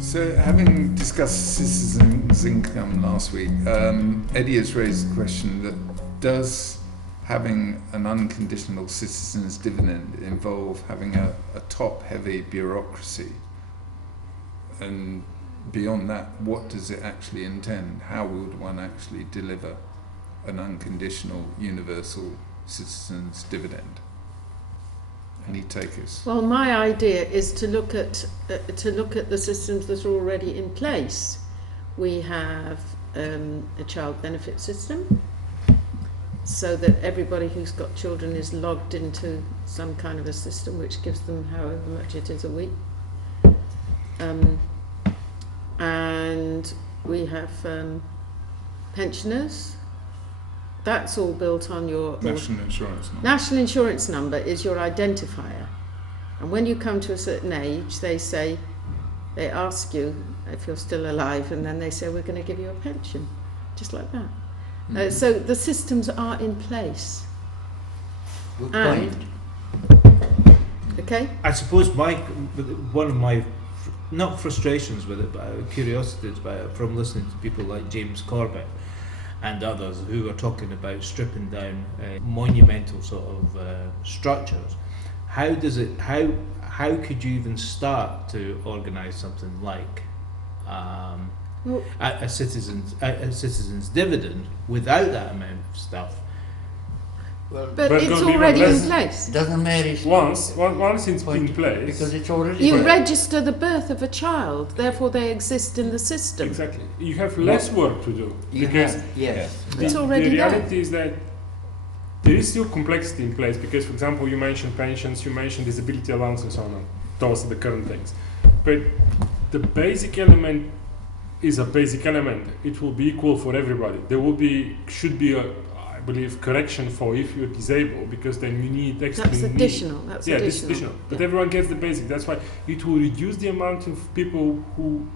So, having discussed citizens' income last week, Eddie has raised the question that does having an unconditional citizens' dividend involve having a top-heavy bureaucracy? And beyond that, what does it actually intend? How would one actually deliver an unconditional universal citizens' dividend? Any takers? Well, my idea is to look at the systems that are already in place. We have a child benefit system, so that everybody who's got children is logged into some kind of a system which gives them however much it is a week. And we have pensioners. That's all built on your National insurance number. National insurance number is your identifier, and when you come to a certain age, they ask you if you're still alive, and then they say we're going to give you a pension, just like that. Mm-hmm. So the systems are in place. Good point. Okay. I suppose one of my not frustrations with it, but curiosities about it, from listening to people like James Corbett and others who are talking about stripping down monumental sort of structures. How could you even start to organise something like a citizen's dividend without that amount of stuff? Well, but it's already in place. Doesn't matter. Once it's in place, because it's already. You register the birth of a child, therefore they exist in the system. exactly. You have less work to do because yes. It's already the there. reality is that there is still complexity in place. Because, for example, you mentioned pensions, you mentioned disability allowance, and so on. Those are the current things. But the basic element is a basic element. It will be equal for everybody. There should be a, I believe, correction for if you're disabled, because then you need extra. That's additional. That's additional. But everyone gets the basic. That's why it will reduce the amount of people who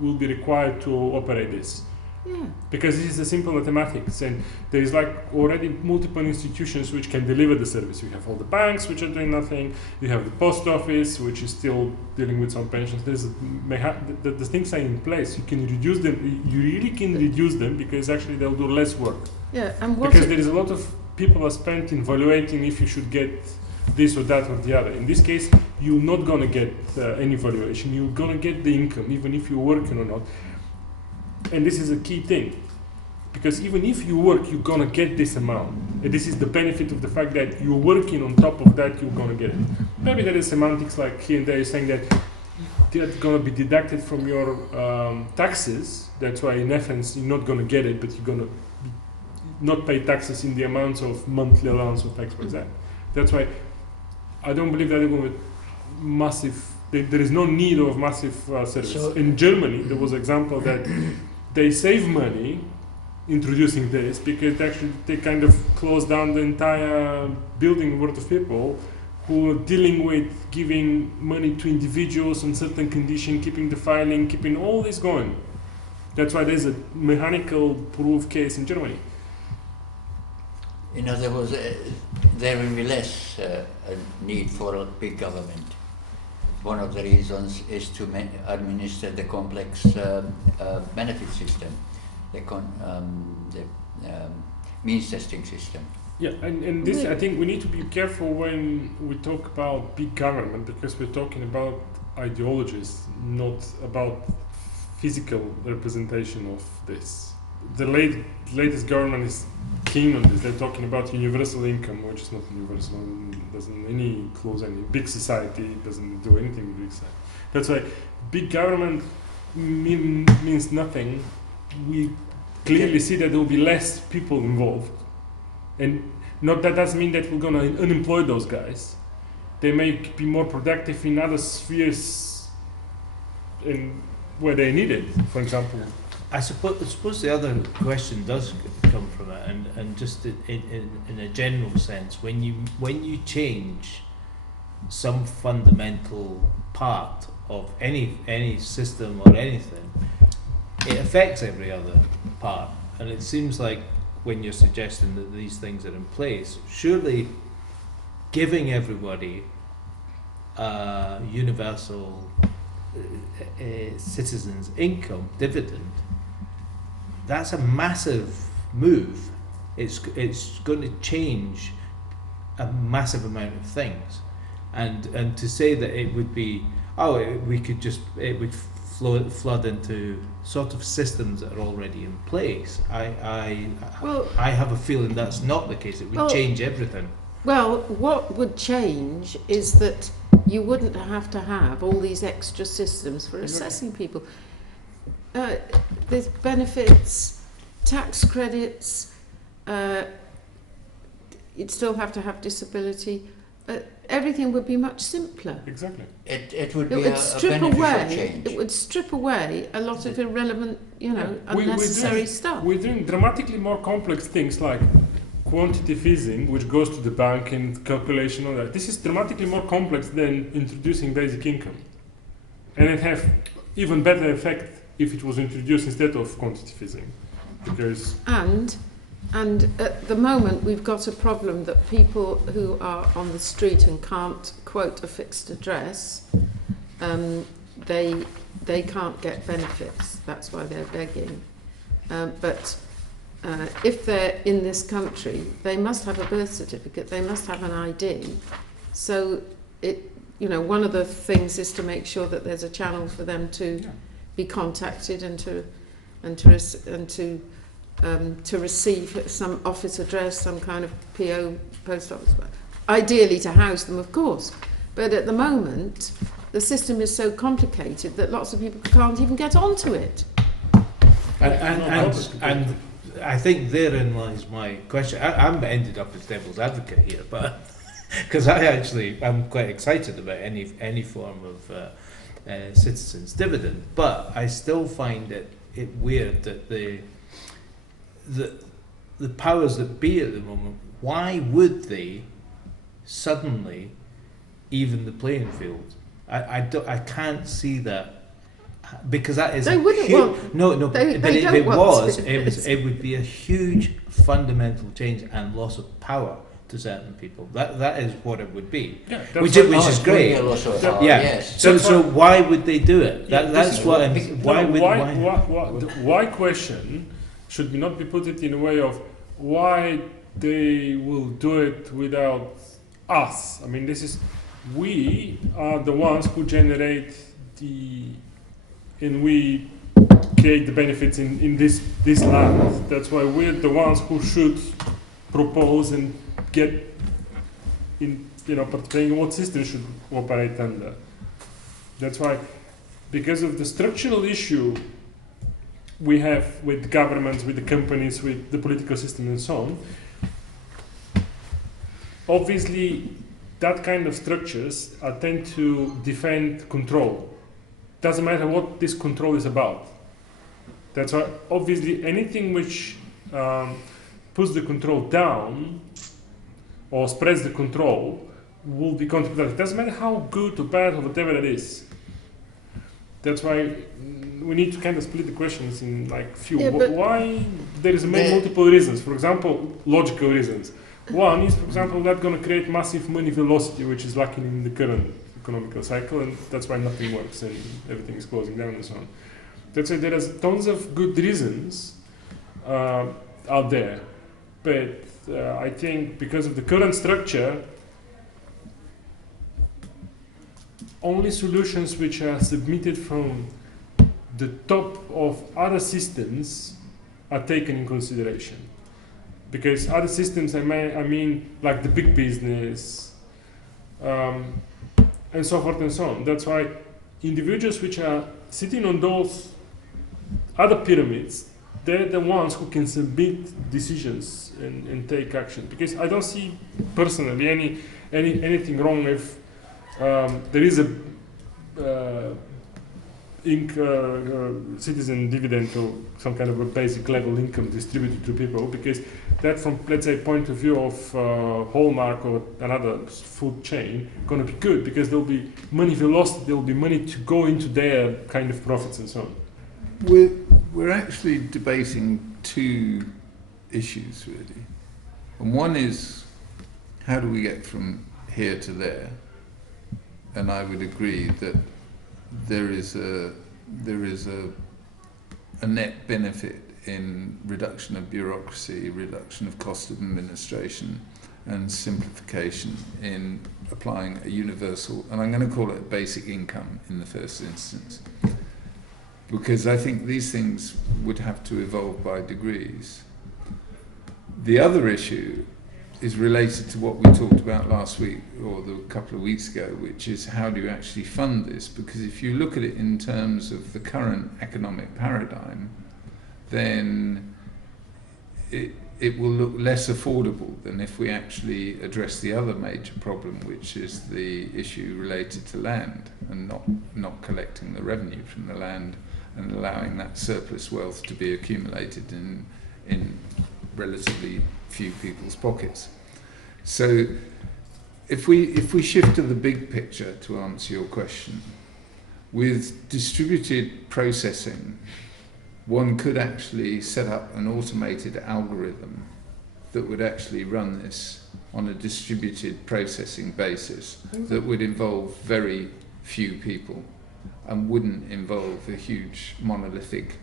will be required to operate this. Yeah. Because this is a simple mathematics, and there is like already multiple institutions which can deliver the service. You have all the banks which are doing nothing. You have the post office which is still dealing with some pensions. The things are in place. You can reduce them. You really can reduce them because actually they'll do less work. Yeah, and because there is a lot of people are spent in evaluating if you should get this or that or the other. In this case, you're not gonna get any valuation. You're gonna get the income even if you're working or not. And this is a key thing, because even if you work, you're gonna get this amount. And this is the benefit of the fact that you're working on top of that, you're gonna get it. Maybe there is semantics like here and there saying that that's gonna be deducted from your taxes. That's why in essence you're not gonna get it, but you're gonna not pay taxes in the amounts of monthly allowance or tax, for example. That's why I don't believe that they're going to massive. There is no need of massive service. So in Germany, there was an example that they save money introducing this because actually they kind of closed down the entire building worth of people who are dealing with giving money to individuals on certain condition, keeping the filing, keeping all this going. That's why there's a mechanical proof case in Germany. In other words, there will be less need for a big government. One of the reasons is to administer the complex benefit system, the means testing system. Yeah, and this, I think we need to be careful when we talk about big government, because we're talking about ideologies, not about physical representation of this. The latest government is keen on this. They're talking about universal income, which is not universal, doesn't any close any big society, doesn't do anything with big society. That's why big government means nothing. We clearly see that there will be less people involved, and not that doesn't mean that we're going to unemploy those guys. They may be more productive in other spheres, in where they need it. For example. I suppose the other question does come from it, and just in a general sense, when you change some fundamental part of any system or anything, it affects every other part. And it seems like when you're suggesting that these things are in place, surely giving everybody a universal citizens' income dividend, that's a massive move. It's going to change a massive amount of things, and to say that it would be it would flood into sort of systems that are already in place. I have a feeling that's not the case. It would change everything. Well, what would change is that you wouldn't have to have all these extra systems for assessing people. There's benefits, tax credits, you'd still have to have disability. Everything would be much simpler. Exactly. It would be It would a strip beneficial away. change. It would strip away a lot of irrelevant, unnecessary stuff. We're doing dramatically more complex things like quantitative easing, which goes to the bank and calculation of that. This is dramatically more complex than introducing basic income, and it have even better effect if it was introduced instead of quantitative easing, because And at the moment, we've got a problem that people who are on the street and can't quote a fixed address, they can't get benefits. That's why they're begging. But if they're in this country, they must have a birth certificate. They must have an ID. So one of the things is to make sure that there's a channel for them to be contacted and to receive some office address, some kind of PO, post office. Ideally to house them, of course. But at the moment, the system is so complicated that lots of people can't even get onto it. And I think therein lies my question. I'm ended up as devil's advocate here, but because I'm quite excited about any form of citizens' dividend, but I still find it weird that the powers that be at the moment, why would they suddenly even the playing field? I can't see that, because that is They wouldn't want. it would be a huge fundamental change and loss of power to certain people. That is what it would be. Yeah, which is great. Yes. So why would they do it? That's what I'm. Why question should not be put it in a way of why they will do it without us. I mean, we are the ones who generate and we create the benefits in this land. That's why we're the ones who should propose and get in, particularly what system should operate under. That's why, because of the structural issue we have with governments, with the companies, with the political system and so on, obviously that kind of structures tend to defend control. Doesn't matter what this control is about. That's why obviously anything which puts the control down or spreads the control will be counterproductive. It doesn't matter how good or bad or whatever it is. That's why we need to kind of split the questions in like few. Why there is multiple reasons. For example, logical reasons. One is, for example, not going to create massive money velocity, which is lacking in the current economical cycle, and that's why nothing works and everything is closing down and so on. That's why there is tons of good reasons out there, but I think because of the current structure, only solutions which are submitted from the top of other systems are taken in consideration. Because other systems, I mean like the big business, and so forth and so on. That's why individuals which are sitting on those other pyramids, they're the ones who can submit decisions and take action. Because I don't see personally anything wrong if there is a citizen dividend or some kind of a basic level income distributed to people, because that, from let's say point of view of Hallmark or another food chain, going to be good, because there'll be money velocity, there'll be money to go into their kind of profits and so on. We're actually debating two issues really, and one is how do we get from here to there, and I would agree that there is a net benefit in reduction of bureaucracy, reduction of cost of administration, and simplification in applying a universal, and I'm going to call it basic income in the first instance, because I think these things would have to evolve by degrees. The other issue is related to what we talked about last week or a couple of weeks ago, which is how do you actually fund this? Because if you look at it in terms of the current economic paradigm, then it will look less affordable than if we actually address the other major problem, which is the issue related to land and not collecting the revenue from the land and allowing that surplus wealth to be accumulated in relatively few people's pockets. So if we shift to the big picture, to answer your question, with distributed processing, one could actually set up an automated algorithm that would actually run this on a distributed processing basis that would involve very few people and wouldn't involve a huge monolithic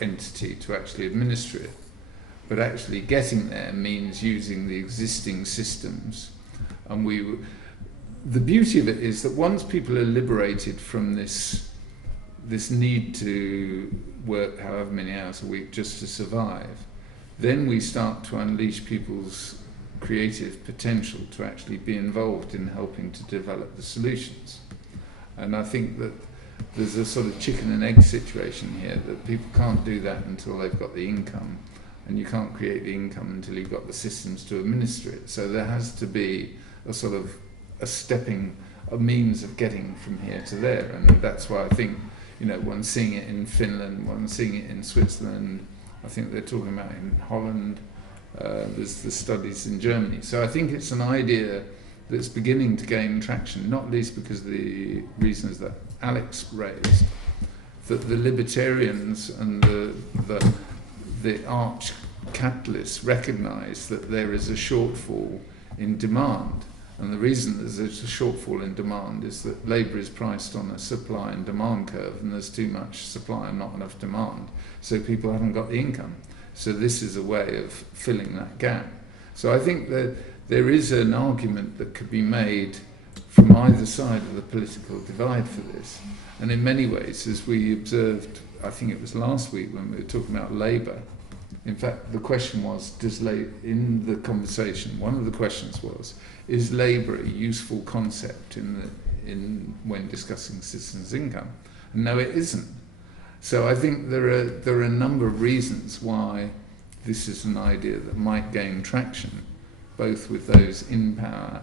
entity to actually administer it. But actually getting there means using the existing systems. And the beauty of it is that once people are liberated from this need to work however many hours a week just to survive, then we start to unleash people's creative potential to actually be involved in helping to develop the solutions. And I think that there's a sort of chicken and egg situation here, that people can't do that until they've got the income, and you can't create the income until you've got the systems to administer it. So there has to be a sort of a means of getting from here to there, and that's why I think, one's seeing it in Finland, one's seeing it in Switzerland, I think they're talking about it in Holland, there's the studies in Germany. So I think it's an idea that's beginning to gain traction, not least because of the reasons that Alex raised, that the libertarians and the arch capitalists recognise that there is a shortfall in demand. And the reason there's a shortfall in demand is that labour is priced on a supply and demand curve, and there's too much supply and not enough demand. So people haven't got the income. So this is a way of filling that gap. So I think that there is an argument that could be made from either side of the political divide for this. And in many ways, as we observed, I think it was last week when we were talking about labour, in fact, the question was, in the conversation, one of the questions was, is labour a useful concept when discussing citizens' income? And no, it isn't. So I think there are a number of reasons why this is an idea that might gain traction, both with those in power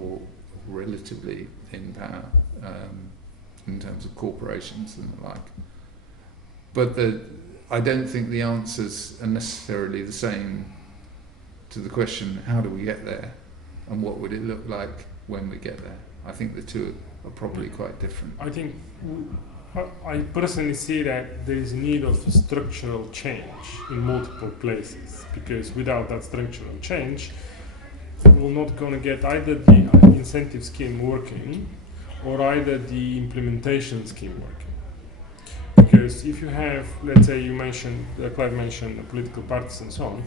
or relatively in power in terms of corporations and the like. But I don't think the answers are necessarily the same to the question, how do we get there? And what would it look like when we get there? I think the two are probably quite different. I think I personally see that there is a need of structural change in multiple places, because without that structural change, we're not going to get either the incentive scheme working or either the implementation scheme working. Because if you have, let's say Clive mentioned the political parties and so on,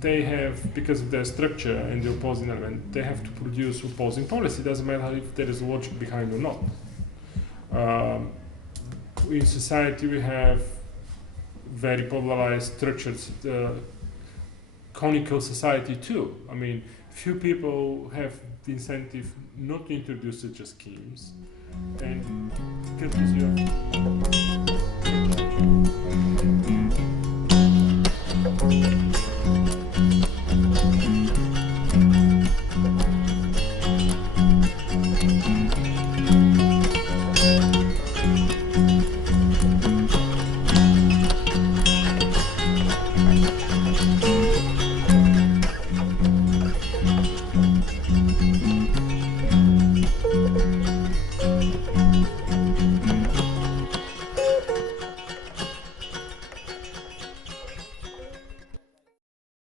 they have, because of their structure and the opposing element, they have to produce opposing policy. It doesn't matter if there is logic behind or not. In society we have very polarized structures, conical society too. I mean, few people have the incentive not to introduce such schemes, and countries you have